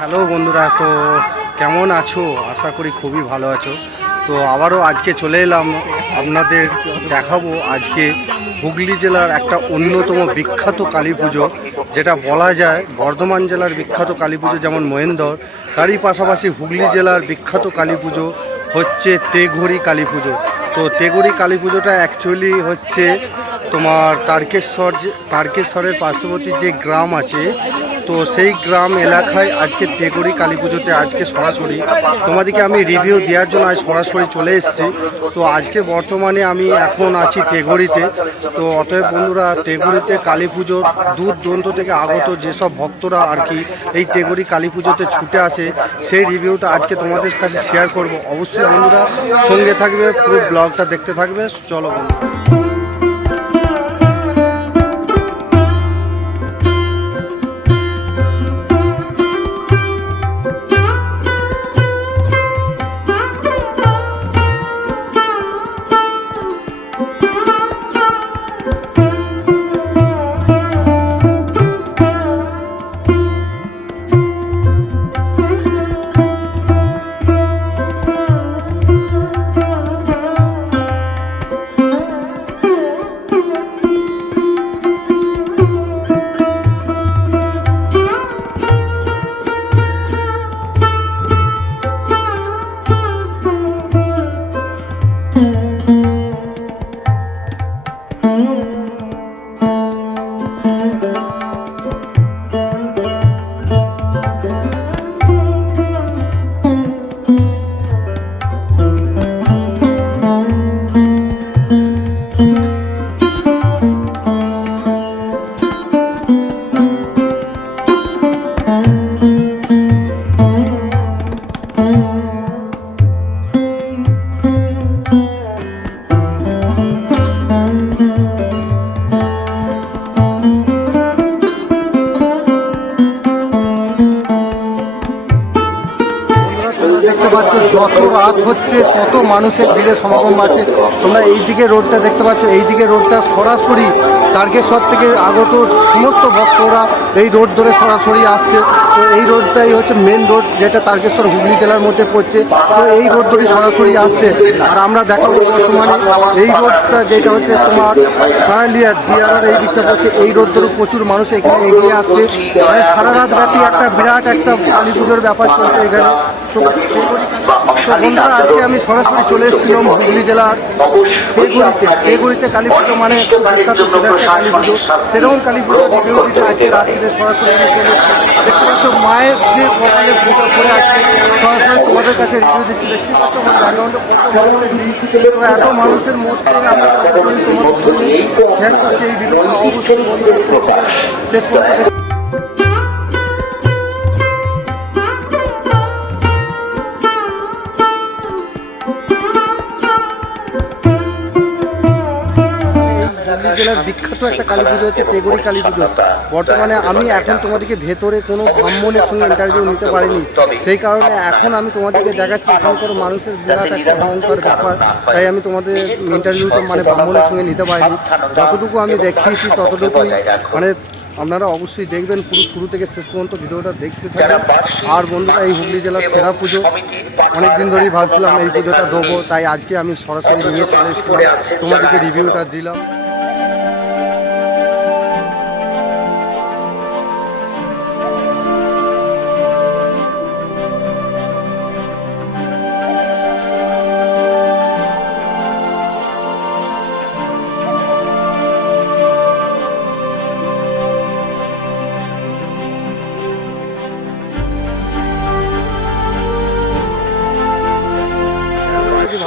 Hello বন্ধুরা, তো কেমন আছো? আশা করি খুবই ভালো আছো। তো আবারও আজকে চলে এলাম, আপনাদের দেখাবো আজকে হুগলি জেলার একটা অন্যতম বিখ্যাত কালী পুজো, যেটা বলা যায় বর্ধমান জেলার বিখ্যাত কালী পুজো যেমন মহেন্দর তারই পাশাপাশি হুগলি জেলার বিখ্যাত কালী পুজো হচ্ছে তেঘড়ি কালী পুজো। তো তেঘড়ি কালী পুজোটা অ্যাকচুয়ালি হচ্ছে তোমার তারকেশ্বর যে, তারকেশ্বরের পার্শ্ববর্তী যে গ্রাম আছে তো সেই গ্রাম এলাকায় আজকে তেগড়ি কালী পুজোতে আজকে সরাসরি। তোমাদেরকে আমি রিভিউ দেওয়ার জন্য আজ সরাসরি চলে এসেছি। তো আজকে বর্তমানে আমি এখন আছি তেগড়িতে তো অতএব বন্ধুরা তেগড়িতে কালী পুজোর দূর দূরান্ত থেকে আগত যেসব ভক্তরা আর কি এই তেগড়ি কালী পুজোতে ছুটে আসে সেই রিভিউটা আজকে তোমাদের কাছে শেয়ার করব। অবশ্যই বন্ধুরা সঙ্গে থাকবে পুরো ব্লগটা দেখতে থাকবে। চলো বন্ধু বন্ধুরা, পাচ্ছ, যত রাত হচ্ছে, তত মানুষের ভিড়ের সমাগম বাড়ছে। তোমরা এই দিকে রোডটা দেখতে পাচ্ছ, এই দিকে রোডটা সরাসরি তারকেশ্বর থেকে আগত সমস্ত ভক্তরা এই রোড ধরে সরাসরি আসছে। তো এই রোডটাই হচ্ছে মেন রোড যেটা তারকেশ্বর হুগলি জেলার মধ্যে পড়ছে। তো এই রোড ধরে সরাসরি আসছে। আর আমরা দেখাবো বর্তমানে এই রোডটা যেটা হচ্ছে তোমার কানালিয়ার জিয়ারার এই দিকটা পড়ছে এই রোড ধরে প্রচুর মানুষ এখানে এগিয়ে আসছে। মানে সারা রাত ব্যাপী একটা বিরাট একটা কালী পুজোর ব্যাপার চলছে এখানে। তো বন্ধুরা, আজকে আমি সরাসরি চলে এসেছিলাম হুগলি জেলার তেগুড়িতে তেগুড়িতে কালী পুজো মানে বিখ্যাত কালী পুজো। সেরকম কালী পুজো আজকে রাত্রিতে সরাসরি চলে পাচ্ছ মায়ের যে কপালে পুজো করে আসছে সরাসরি তোমাদের কাছে রিভিউ দিচ্ছি। দেখতে পাচ্ছ আমার মানুষের এত মানুষের মধ্যে আমি সরাসরি তোমাদের সঙ্গে শেয়ার করছি এই ভিডিওটা। অবশ্যই শেষ করতে হুগলি জেলার বিখ্যাত একটা কালী পুজো হচ্ছে তেগুড়ি কালী পুজো বর্তমানে আমি এখন তোমাদেরকে ভেতরে কোনো ব্রাহ্মণের সঙ্গে ইন্টারভিউ নিতে পারিনি। সেই কারণে এখন আমি তোমাদেরকে দেখাচ্ছি এখানকার মানুষের বিরাট একটা ভয়ঙ্কর ব্যাপার। তাই আমি তোমাদের ইন্টারভিউটা মানে ব্রাহ্মণের সঙ্গে নিতে পারিনি। যতটুকু আমি দেখিয়েছি, ততটুকুই। মানে আপনারা অবশ্যই দেখবেন, পুরো শুরু থেকে শেষ পর্যন্ত ভিডিওটা দেখতে থাকবেন আর বন্ধুরা, এই হুগলি জেলার সেরা পুজো। অনেক দিন ধরেই ভাবছিলাম এই পুজোটা দেবো। তাই আজকে আমি সরাসরি নিয়ে চলে এসেছিলাম। তোমাদেরকে রিভিউটা দিলাম।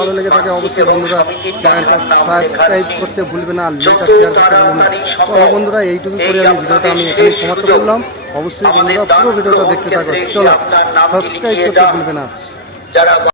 ভালো লেগে থাকে, অবশ্যই বন্ধুরা চ্যানেলটা সাবস্ক্রাইব করতে ভুলবে না আর লিঙ্কটা শেয়ার করতে ভুলবে না। চলো বন্ধুরা এইটুকু করে আমি ভিডিওটা আমি এখানে সমাপ্ত করলাম। অবশ্যই বন্ধুরা পুরো ভিডিওটা দেখতে থাকো। চলো সাবস্ক্রাইব করতে ভুলবে না।